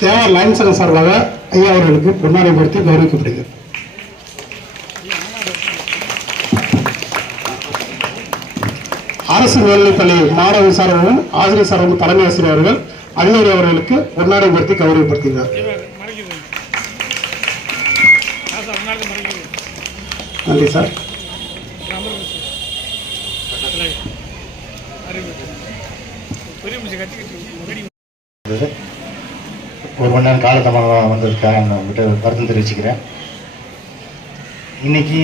தேவர் line சார்பாக ஐயா அவர்களுக்கு பொன்னாடை பொருத்தி கௌரவிக்கப்படுகிறது. அரசு மேல்நிலைப்பள்ளி மாணவ சார்பும் ஆசிரியர் சார்பும் தலைமை ஆசிரியர் அவர்கள் அதிகாரி அவர்களுக்கு பொன்னாடை பொருத்தி கௌரவப்படுத்துகிறார் நன்றி சார். பெரிய முடிச்சு கட்டிக்கிட்டு இருந்தது ஒரு மணி நேரம் காலதாமதமாக வந்ததுக்காக நான் உங்கள்கிட்ட வருத்தம் தெரிவிச்சுக்கிறேன். இன்னைக்கு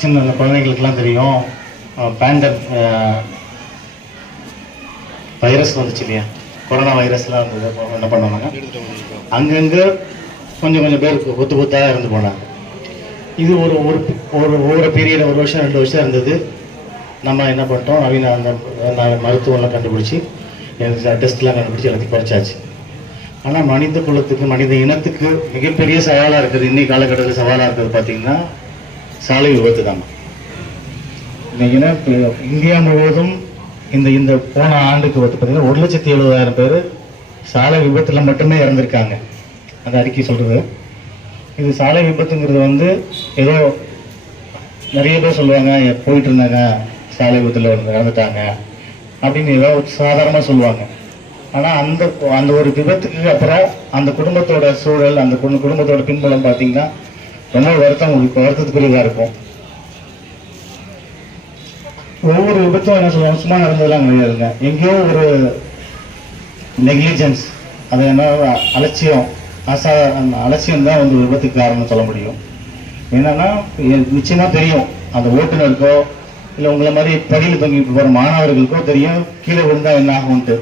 சின்ன சின்ன குழந்தைங்களுக்கெல்லாம் தெரியும் பேண்டப் வைரஸ் வந்துச்சு இல்லையா? கொரோனா வைரஸ்லாம் இருந்தது என்ன பண்ணுவாங்க அங்கங்கே கொஞ்சம் கொஞ்சம் பேருக்கு கொத்து ஒத்தாக இருந்து போனாங்க. இது ஒரு ஒரு ஒரு ஒவ்வொரு பீரியட் ஒரு வருஷம் ரெண்டு வருஷம் இருந்தது. நம்ம என்ன பண்ணிட்டோம் நவீன அந்த மருத்துவம்லாம் கண்டுபிடிச்சி டெஸ்ட்லாம் கண்டுபிடிச்சி எல்லாத்தையும் குறைச்சாச்சு ஆனால் மனித குலத்துக்கு மனித இனத்துக்கு மிகப்பெரிய சவாலாக இருக்குது. இன்னைக்கு காலகட்டத்தில் சவாலாக இருக்கிறது பார்த்தீங்கன்னா சாலை விபத்து தான். இன்னைக்குன்னா இப்போ இந்தியா முழுவதும் இந்த இந்த போன ஆண்டுக்கு வந்து பார்த்தீங்கன்னா ஒரு லட்சத்தி எழுபதாயிரம் பேர் சாலை விபத்தில் மட்டுமே இறந்துருக்காங்க. அந்த அறிக்கை சொல்கிறது இது சாலை விபத்துங்கிறது வந்து ஏதோ நிறைய பேர் சொல்லுவாங்க போயிட்டு இருந்தாங்க சாலை விபத்தில் இறந்துட்டாங்க. அப்படின்னு ஏதோ சாதாரணமாக சொல்லுவாங்க. ஆனால் அந்த அந்த ஒரு விபத்துக்கு அப்புறம் அந்த குடும்பத்தோட சூழல் அந்த குடும்பத்தோட பின்புலம் பார்த்தீங்கன்னா ரொம்ப வருத்தம் வருத்தத்துக்குரியதாக இருக்கும். ஒவ்வொரு விபத்தும் என்ன சொல்லுவாங்க? சும்மா நடந்ததெல்லாம் கிடையாதுங்க. எங்கேயோ ஒரு நெக்லிஜென்ஸ் அது என்ன அலட்சியம் அசா அலட்சியம் தான் வந்து விபத்துக்கு காரணம் சொல்ல முடியும். என்னன்னா நிச்சயமாக நிச்சயமா தெரியும். அந்த ஓட்டுநருக்கோ இல்லை உங்களை மாதிரி படியில் தொங்கிட்டு போகிற மாணவர்களுக்கோ தெரியும் கீழே விழுந்தா என்ன ஆகும்ட்டு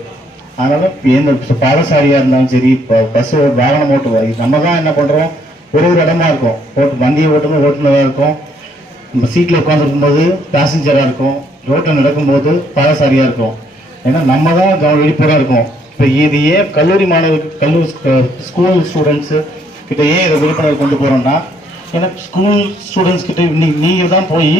அதனால எந்த பாடசாரியா இருந்தாலும் சரி இப்போ பஸ் வாகனம் ஓட்டுவோம். நம்ம தான் என்ன பண்ணுறோம் ஒரு ஒரு இடமா இருக்கும். ஓட்டு வண்டியை ஓட்டும்போது ஓட்டுநராக இருக்கும். நம்ம சீட்டில் உட்காந்துருக்கும்போது பேசஞ்சராக இருக்கும். ரோட்டில் நடக்கும்போது பாடசாரியாக இருக்கும். ஏன்னா நம்ம தான் கவனம் விழிப்புறாக இருக்கும். இப்போ இது ஏன் கல்லூரி மாணவர்கள் கல்லூரி ஸ்கூல் ஸ்டூடெண்ட்ஸு கிட்ட ஏன் இதை விழிப்புணர்வு கொண்டு போகிறோம்னா ஏன்னா ஸ்கூல் ஸ்டூடெண்ட்ஸ் கிட்ட இன்னைக்கு நீங்கள் தான் போய்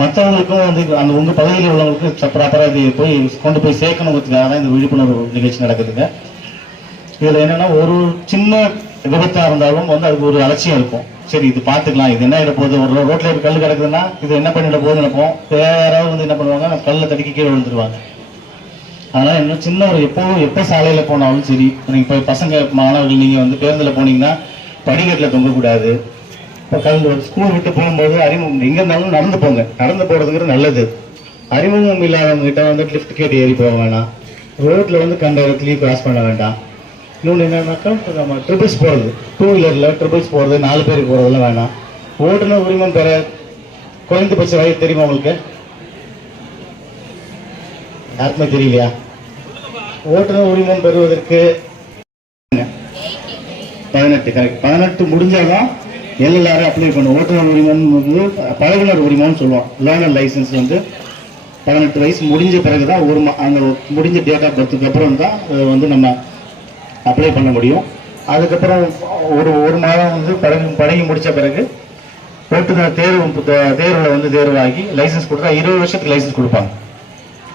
மற்றவங்களுக்கும் வந்து அந்த உங்கள் பகுதியில் உள்ளவங்களுக்கு ப்ராப்பராக இது போய் கொண்டு போய் சேர்க்கணுங்கிறதுக்காக தான் இந்த விழிப்புணர்வு நிகழ்ச்சி நடக்குதுங்க. இதில் என்னென்னா ஒரு சின்ன விபத்தாக இருந்தாலும் வந்து அதுக்கு ஒரு அலட்சியம் இருக்கும். சரி இது பார்த்துக்கலாம். இது என்ன இட போகுது? ஒரு ரோட்டில் ஒரு கல் கிடக்குதுன்னா இது என்ன பண்ணிட போது நினைப்போம். வேற யாராவது வந்து என்ன பண்ணுவாங்க கல்லை தடுக்கி கீழே விழுந்துருவாங்க. அதனால் என்ன சின்ன ஒரு எப்போ எப்போ சாலையில் போனாலும் சரி நீங்கள் இப்போ பசங்க மாணவர்கள் நீங்கள் வந்து பேருந்தில் போனீங்கன்னா படிக்கட்டில் தொங்கக்கூடாது. இப்போ ஸ்கூல் விட்டு போகும்போது அறிமுகம் எங்கே இருந்தாலும் நடந்து போங்க. நடந்து போகிறதுங்கிறது நல்லது. அறிமுகம் இல்லாதவங்ககிட்ட வந்து லிஃப்ட் கேட்டு ஏறி போக வேணாம். ரோட்டில் வந்து கண்ட இடத்துலையும் கிராஸ் பண்ண வேண்டாம். இன்னொன்று என்னன்னாக்கா நம்ம ட்ரிபிள்ஸ் போகிறது டூ வீலரில் ட்ரிபிள்ஸ் போகிறது நாலு பேருக்கு போகிறதெல்லாம் வேணாம். ஓட்டுநர் உரிமம் பெற குறைந்தபட்ச வயது தெரியுமா உங்களுக்கு? யாருக்குமே தெரியலையா? ஓட்டுநர் உரிமம் பெறுவதற்கு பதினெட்டு கரெக்ட் பதினெட்டு முடிஞ்சாதான் எல்எல்ஆர் அப்ளை பண்ணும் ஓட்டுநர் உரிமம் பழகுனர் உரிமம்னு சொல்லுவோம் லேர்னர் லைசன்ஸ் வந்து பதினெட்டு வயசு முடிஞ்ச பிறகு தான் ஒரு மா- அந்த முடிஞ்ச டேட் ஆஃப் பர்த்துக்கு அப்புறம் தான் அதை வந்து நம்ம அப்ளை பண்ண முடியும். அதுக்கப்புறம் ஒரு ஒரு மாதம் வந்து பழகி பழகி முடித்த பிறகு ஓட்டுநர் தேர்வு தேர்வில் வந்து தேர்வாகி லைசன்ஸ் கொடுத்தா இருபது வருஷத்துக்கு லைசன்ஸ் கொடுப்பாங்க.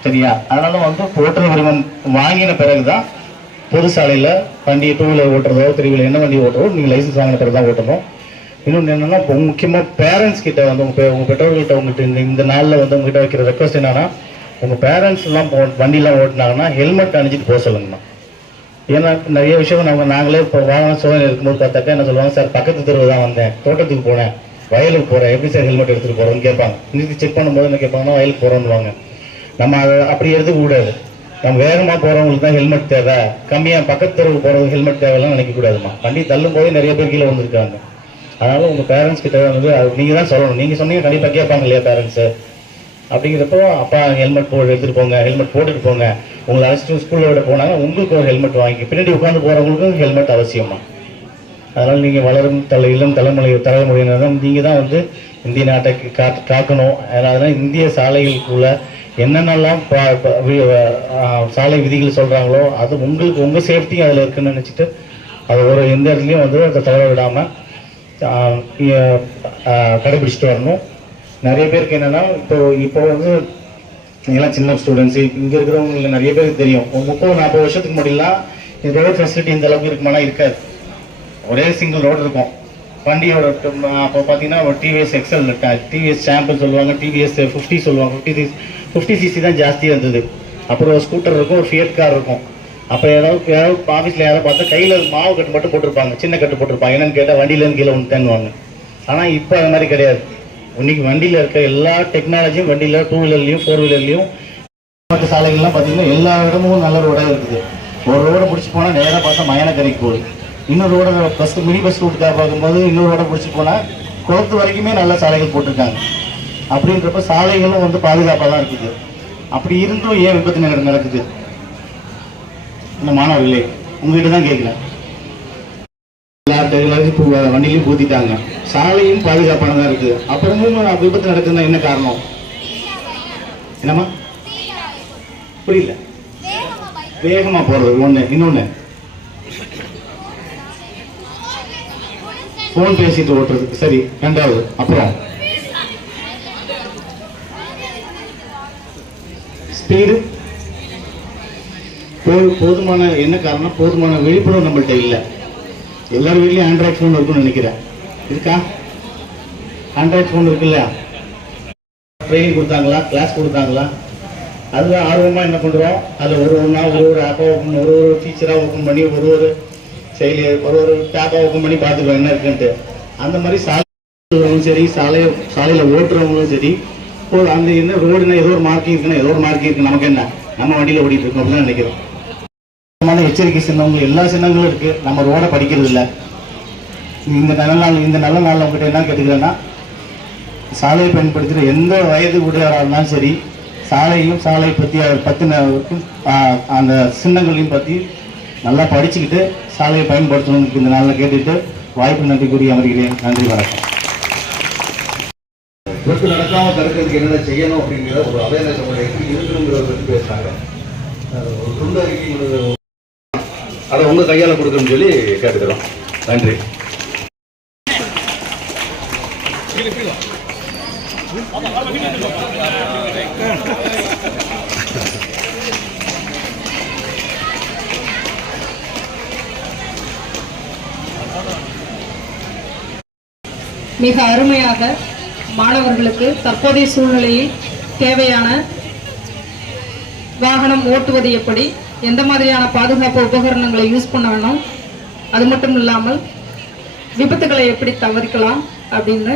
சரியா? அதனால் வந்து ஓட்டுநர் உரிமம் வாங்கின பிறகு தான் பொது சாலையில் வண்டியை டூ வீலர் ஓட்டுறதோ த்ரீ வீலர் என்ன வண்டி ஓட்டுறதோ நீங்கள் லைசன்ஸ் வாங்கின பிறகு தான் ஓட்டணும். இன்னொன்று என்னென்னா இப்போ முக்கியமாக பேரண்ட்ஸ் கிட்ட வந்து உங்கள் உங்கள் பெற்றோர்கள்ட்ட உங்கள்கிட்ட இந்த இந்த நாளில் வந்து உங்ககிட்ட வைக்கிற ரெக்வஸ்ட் என்னன்னா உங்கள் பேரண்ட்ஸ்லாம் போ வண்டிலாம் ஓட்டினாங்கன்னா ஹெல்மெட் அணிஞ்சிட்டு போக சொல்லுங்கண்ணா ஏன்னா நிறைய விஷயம் நம்ம நாங்களே இப்போ வாகன சோதனை இருக்கும்போது பார்த்தாக்கா என்ன சொல்லுவாங்க சார் பக்கத்து தெருவு தான் வந்தேன். தோட்டத்துக்கு போனேன். வயலுக்கு போகிறேன் எப்படி சார் ஹெல்மெட் எடுத்துகிட்டு போகிறோம்னு கேட்பாங்க. நிறுத்தி செக் பண்ணும்போது என்ன கேட்பாங்கன்னா வயலுக்கு போகிறோன்னுவாங்க நம்ம அதை அப்படி எடுத்துக்க கூடாது. நம்ம வேகமாக போகிறவங்களுக்கு தான் ஹெல்மெட் தேவை. கம்மியாக பக்கத்து தெருவுக்கு போகிறவங்க ஹெல்மெட் தேவைலாம் நினைக்கக்கூடாதுமா வண்டி தள்ளும் போது நிறைய பேர் கீழே வந்திருக்காங்க அதனால உங்கள் பேரண்ட்ஸ் கிட்ட வந்து நீங்கள் தான் சொல்லணும். நீங்கள் சொன்னீங்க கண்டிப்பாக கேட்பாங்க இல்லையா பேரண்ட்ஸு அப்படிங்கிறப்போ அப்பா ஹெல்மெட் போட்டு எடுத்துகிட்டு போங்க ஹெல்மெட் போட்டுட்டு போங்க. உங்களை அழைச்சிட்டு ஸ்கூலில் விட போனாங்க உங்களுக்கு ஒரு ஹெல்மெட் வாங்கி பின்னாடி உட்காந்து போகிறவங்களுக்கும் ஹெல்மெட் அவசியமா? அதனால் நீங்கள் வளரும் தலை இளம் தலைமுறை தலைமுறையினர் நீங்கள் தான் வந்து இந்திய நாட்டை காத்து காக்கணும். அதனால் இந்திய சாலைகளுக்குள்ள என்னென்னலாம் சாலை விதிகள் சொல்கிறாங்களோ அது உங்களுக்கு உங்கள் சேஃப்டியும் அதில் இருக்குன்னு நினச்சிட்டு அது ஒரு எந்த இடத்துலையும் வந்து அதை தவற விடாமல் கடைபிடிச்சிட்டு வரணும். நிறைய பேருக்கு என்னென்னா இப்போ இப்போ வந்து எல்லாம் சின்ன ஸ்டூடெண்ட்ஸு இங்கே இருக்கிறவங்களுக்கு நிறைய பேருக்கு தெரியும். ஒரு முப்பது நாற்பது வருஷத்துக்கு முன்னாடிலாம் இந்த ரோடு ஃபெசிலிட்டி இந்த அளவுக்கு இருக்குமானா இருக்காது. ஒரே சிங்கிள் ரோடு இருக்கும். வண்டியோட அப்போ பார்த்தீங்கன்னா டிவிஎஸ் எக்ஸல் டிவிஎஸ் சாம்பிள் சொல்லுவாங்க டிவிஎஸ் ஃபிஃப்டி சொல்லுவாங்க ஃபிஃப்டி ஃபிஃப்டி சிசி தான் ஜாஸ்தியாக இருந்தது. அப்புறம் ஒரு ஸ்கூட்டர் இருக்கும் ஒரு ஃபியட் கார் இருக்கும். அப்போ ஏதாவது யாராவது ஆஃபீஸில் யாராவது பார்த்தா கையில் மாவு கட்டு மட்டும் போட்டிருப்பாங்க சின்ன கட்டு போட்டிருப்பாங்க. என்னன்னு கேட்டால் வண்டியிலேருந்து கீழே ஒன்றுவாங்க ஆனால் இப்போ அது மாதிரி கிடையாது. இன்னைக்கு வண்டியில் இருக்க எல்லா டெக்னாலஜியும் வண்டியில் டூ வீலர்லையும் ஃபோர் வீலர்லையும் மற்ற சாலைகள்லாம் பார்த்தீங்கன்னா எல்லா இடமும் நல்ல ரோடாக இருக்குது. ஒரு ரோடை பிடிச்சி போனால் நேராக பார்த்தா மயானக்கரைக்கு போகுது. இன்னொரு ரோட பஸ் மினி பஸ் ரூட்டுக்காக பார்க்கும்போது இன்னொரு ரோடை பிடிச்சி போனால் குளத்து வரைக்குமே நல்ல சாலைகள் போட்டிருக்காங்க. அப்படின்றப்ப சாலைகளும் வந்து பாதுகாப்பாக தான் இருக்குது. அப்படி இருந்தும் ஏன் விபத்து நட- நடக்குது? இந்த மாணவர்களே உங்ககிட்ட தான் கேட்குறேன் எல்லா இப்போ வண்டியிலையும் பூத்திட்டாங்க சாலையும் பாதுகாப்பானதாக இருக்குது அப்புறமும் விபத்து நடக்குதுன்னா என்ன காரணம்? என்னம்மா? புரியல. வேகமா போறது ஒண்ணு இன்னொன்னு. ஃபோன் பேசிட்டு ஓட்டுறது சரி ரெண்டாவது அப்புறம். ஸ்பீடு போதுமான என்ன காரணம் போதுமான விழிப்புணர்வு நம்மள்ட்ட இல்லை. எல்லார் வீட்லேயும் ஆண்ட்ராய்ட் ஃபோன் இருக்குன்னு நினைக்கிறேன். இருக்கா? ஆண்ட்ராய்ட் ஃபோன் இருக்குல்ல? ட்ரைனிங் கொடுத்தாங்களா? கிளாஸ் கொடுத்தாங்களா? அதுதான் ஆர்வமாக என்ன பண்ணுறோம் அதில் ஒரு ஒன்றா ஒரு ஒரு ஆப்பாக ஓப்பன் ஒரு ஒரு டீச்சராக ஓப்பன் பண்ணி ஒரு ஒரு செயலி ஒரு ஒரு டேப்பாக ஓப்பன் பண்ணி பார்த்துக்குவோம் என்ன இருக்குன்ட்டு. அந்த மாதிரி சாலை சரி சாலையை சாலையில் ஓட்டுறவங்களும் சரி ஒரு அந்த என்ன ரோடுனா ஏதோ ஒரு மார்க்கிங் இருக்குன்னா ஏதோ ஒரு மார்க்கிங் இருக்குது நமக்கு என்ன? நம்ம வண்டியில் ஓடிட்டு இருக்கோம் அப்படின்னு நினைக்கிறோம். முக்கியமான எச்சரிக்கை சின்னவங்க எல்லா சின்னங்களும் இருக்கு. நம்ம ரோட படிக்கிறது இல்லை. இந்த நல்ல நாள் இந்த நல்ல நாளில் உங்ககிட்ட என்ன கேட்டுக்கிறேன்னா சாலையை பயன்படுத்துகிற எந்த வயது உடையவராக இருந்தாலும் சரி சாலையும் சாலையை பற்றி அதை பற்றின அந்த சின்னங்களையும் பற்றி நல்லா படிச்சுக்கிட்டு சாலையை பயன்படுத்தணும்னு இந்த நாளில் கேட்டுட்டு வாய்ப்பு நன்றி கூறி அமர்கிறேன். நன்றி வணக்கம். விபத்து நடக்காம தடுக்கிறதுக்கு என்னென்ன செய்யணும் அப்படிங்கிற ஒரு அவேர்னஸ் அவங்க எப்படி இருக்கணுங்கிறத பற்றி பேசுறாங்க அஹ் ஒரு துண்டு அறிக்கை அதை உங்க கையால கொடுக்கணும்னு சொல்லி கேட்டுக்கிறோம். நன்றி. மிக அருமையாக மாணவர்களுக்கு தற்போதைய சூழ்நிலையில் தேவையான வாகனம் ஓட்டுவது எப்படி? எந்த மாதிரியான பாதுகாப்பு உபகரணங்களை யூஸ் பண்ண வேணும்? அது மட்டும் இல்லாமல் விபத்துகளை எப்படி தவிர்க்கலாம் அப்படின்னு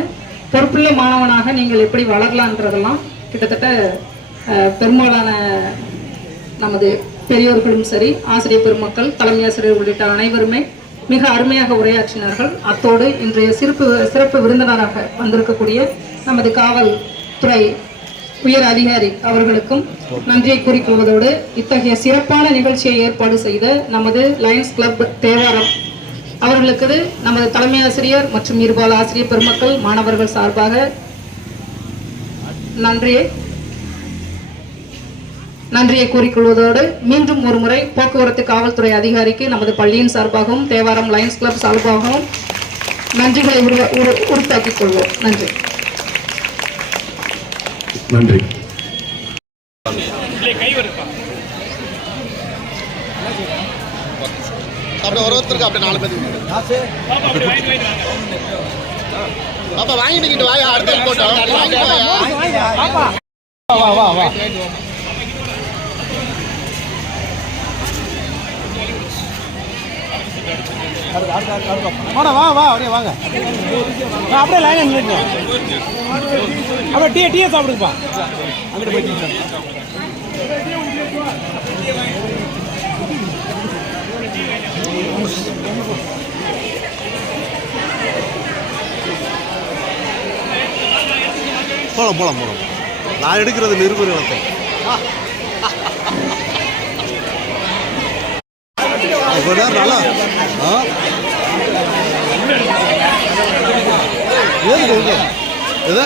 பொறுப்புள்ள மாணவனாக நீங்கள் எப்படி வளரலான்றதெல்லாம் கிட்டத்தட்ட பெரும்பாலான நமது பெரியோர்களும் சரி ஆசிரியர் பெருமக்கள் தலைமை ஆசிரியர் உள்ளிட்ட அனைவருமே மிக அருமையாக உரையாற்றினார்கள். அத்தோடு இன்றைய சிறப்பு சிறப்பு விருந்தினராக வந்திருக்கக்கூடிய நமது காவல்துறை உயர் அதிகாரி அவர்களுக்கும் நன்றியை கூறிக்கொள்வதோடு இத்தகைய சிறப்பான நிகழ்ச்சியை ஏற்பாடு செய்த நமது லயன்ஸ் கிளப் தேவாரம் அவர்களுக்கு நமது தலைமை ஆசிரியர் மற்றும் இருபால் ஆசிரியர் பெருமக்கள் மாணவர்கள் சார்பாக நன்றியை நன்றியை கூறிக்கொள்வதோடு மீண்டும் ஒரு முறை போக்குவரத்து காவல்துறை அதிகாரிக்கு நமது பள்ளியின் சார்பாகவும் தேவாரம் லயன்ஸ் கிளப் சார்பாகவும் நன்றிகளை உருவ- உரு- கொள்வோம். நன்றி. நன்றி. இல்லை அப்படியே ஒரு ஒருத்தருக்கு அப்படியே நாலு பேருக்கு அப்படி அப்ப வாங்கிட்டு வாயா அடுத்த போட்டோம். வாங்கிட்டு வாடா வா வா அப்படியே வாங்க. ஆ, அப்படியே லைன் நின்றுங்க அப்படியே டீ டீயை சாப்பிடுங்கப்பா. அங்கிட்டு போய் டீ சாப்பிடு. போலாம் போலாம் நான் எடுக்கிறது நிருபர்களத்தை கொஞ்ச நேரம் நல்லா ஆ ஏது கொடுங்க எது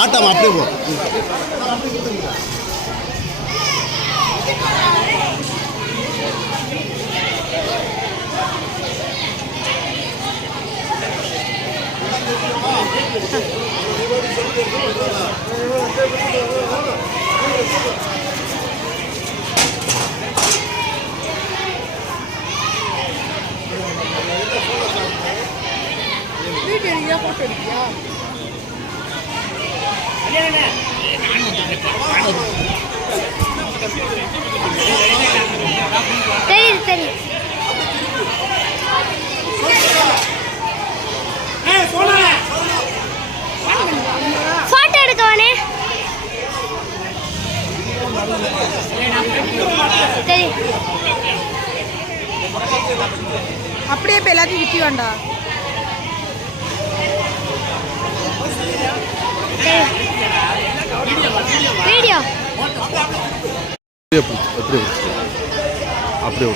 ஆட்டாமா அப்படியே போ தெரியுது தெரியுது போட்டோ எடுக்கவானே தெரியும். அப்படியே இப்போ எல்லாத்தையும் விற்க வேண்டாம் வீடியோ. அப்படியே